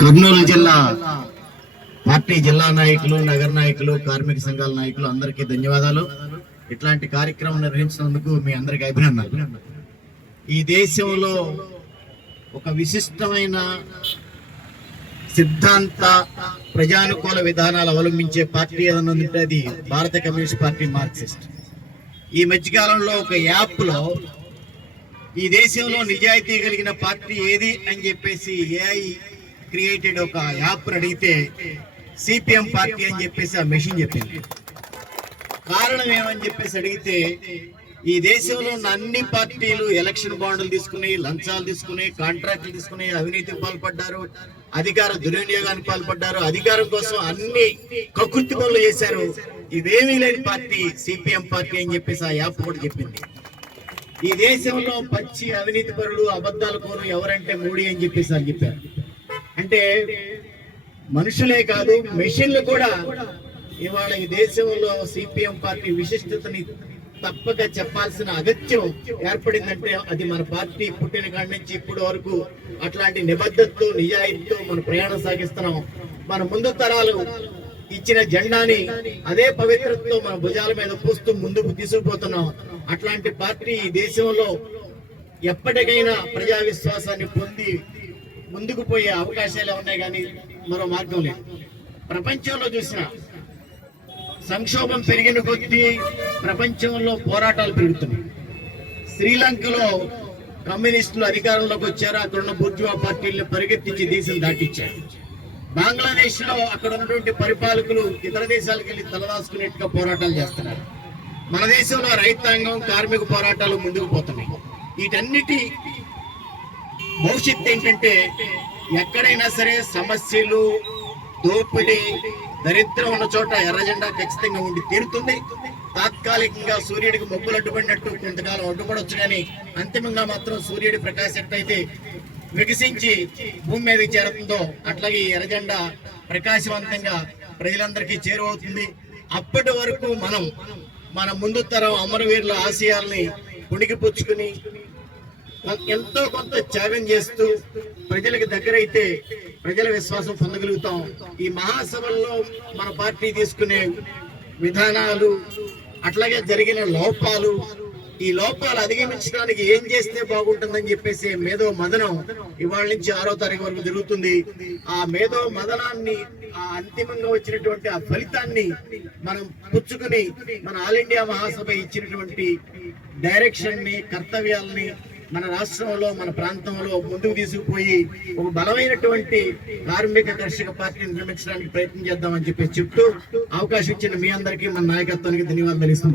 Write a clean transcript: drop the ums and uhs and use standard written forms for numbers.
కర్నూలు జిల్లా పార్టీ జిల్లా నాయకులు, నగర నాయకులు, కార్మిక సంఘాల నాయకులు అందరికీ ధన్యవాదాలు. ఇట్లాంటి కార్యక్రమం నిర్వహించినందుకు మీ అందరికీ అభినందనలు. ఈ దేశంలో ఒక విశిష్టమైన సిద్ధాంత ప్రజానుకూల విధానాలు అవలంబించే పార్టీ ఏదైనా ఉందంటే అది భారత కమ్యూనిస్ట్ పార్టీ, మార్క్సిస్ట్. ఈ మధ్యకాలంలో ఒక యాప్లో ఈ దేశంలో నిజాయితీ కలిగిన పార్టీ ఏది అని చెప్పేసి ఏఐ క్రియేటెడ్ ఒక యాప్ అడిగితే సిపిఎం పార్టీ అని చెప్పేసి ఆ మెషిన్ చెప్పింది. కారణం ఏమని చెప్పేసి అడిగితే, ఈ దేశంలో ఉన్న అన్ని పార్టీలు ఎలక్షన్ బాండ్లు తీసుకుని, లంచాలు తీసుకుని, కాంట్రాక్టులు తీసుకుని అవినీతికి పాల్పడ్డారు, అధికార దుర్వినియోగానికి పాల్పడ్డారు, అధికారం కోసం అన్ని కకృతి పనులు చేశారు. ఇవేమీ లేని పార్టీ సిపిఎం పార్టీ అని చెప్పేసి ఆ యాప్ కూడా చెప్పింది. ఈ దేశంలో పచ్చి అవినీతి పరుడు, అబద్ధాల కోరు ఎవరంటే మోడీ అని చెప్పేసి అని చెప్పారు. అంటే మనుషులే కాదు, మెషిన్లు కూడా ఇవాళ ఈ దేశంలో సిపిఎం పార్టీ విశిష్టతని తప్పక చెప్పాల్సిన అగత్యం ఏర్పడిందంటే అది మన పార్టీ పుట్టిన కాడి నుంచి ఇప్పటి వరకు అట్లాంటి నిబద్ధతతో, నిజాయితీతో మన ప్రయాణం సాగిస్తున్నాం. మన ముందు తరాలు ఇచ్చిన జెండాని అదే పవిత్రతతో మన భుజాల మీద పూస్తూ ముందుకు తీసుకుపోతున్నాం. అట్లాంటి పార్టీ ఈ దేశంలో ఎప్పటికైనా ప్రజా విశ్వాసాన్ని పొంది ముందుకు పోయే అవకాశాలే ఉన్నాయి, కానీ మరో మార్గం లేదు. ప్రపంచంలో చూసిన సంక్షోభం పెరిగిన కొద్దీ ప్రపంచంలో పోరాటాలు పెరుగుతున్నాయి. శ్రీలంకలో కమ్యూనిస్టులు అధికారంలోకి వచ్చారు, అక్కడున్న బూర్జువా పార్టీలను పరిగెత్తించి దేశం దాటించారు. బంగ్లాదేశ్ లో అక్కడ ఉన్నటువంటి పరిపాలకులు ఇతర దేశాలకు వెళ్ళి తలదాచుకునేట్టుగా పోరాటాలు చేస్తున్నారు. మన దేశంలో రైతాంగం, కార్మిక పోరాటాలు ముందుకు పోతున్నాయి. వీటన్నిటి భవిష్యత్తు ఏంటంటే, ఎక్కడైనా సరే సమస్యలు, దోపిడీ, దరిద్రం ఉన్న చోట ఎర్ర జెండా ఖచ్చితంగా ఉండి తీరుతుంది. తాత్కాలికంగా సూర్యుడికి మబ్బులు అడ్డుపడినట్టు కొంతకాలం అడ్డుపడవచ్చు, కానీ అంతిమంగా మాత్రం సూర్యుడి ప్రకాశం ఎట్లయితే వికసించి భూమి మీదకి చేరుతుందో అట్లాగే ఎర్ర జెండా ప్రకాశవంతంగా ప్రజలందరికీ చేరువవుతుంది. అప్పటి వరకు మనం మన ముందు తరం అమరవీరుల ఆశయాల్ని పుణికిపుచ్చుకుని ఎంతో కొంత త్యాగం చేస్తూ ప్రజలకు దగ్గరైతే ప్రజల విశ్వాసం పొందగలుగుతాం. ఈ మహాసభల్లో మన పార్టీ తీసుకునే విధానాలు, అట్లాగే జరిగిన లోపాలు, ఈ లోపాలు అధిగమించడానికి ఏం చేస్తే బాగుంటుందని చెప్పేసి మేధో మదనం ఇవాళ నుంచి 6వ తారీఖు వరకు జరుగుతుంది. ఆ మేధో మదనాన్ని, ఆ అంతిమంగా వచ్చినటువంటి ఆ ఫలితాన్ని మనం పుచ్చుకుని మన ఆల్ ఇండియా మహాసభ ఇచ్చినటువంటి డైరెక్షన్ ని, కర్తవ్యాలని మన రాష్ట్రంలో, మన ప్రాంతంలో ముందుకు తీసుకుపోయి ఒక బలమైనటువంటి కార్మిక కర్షక పార్టీని నిర్మించడానికి ప్రయత్నం చేద్దామని చెప్పి చెప్తూ అవకాశం ఇచ్చిన మీ అందరికీ, మన నాయకత్వానికి ధన్యవాదాలు తెలుస్తూ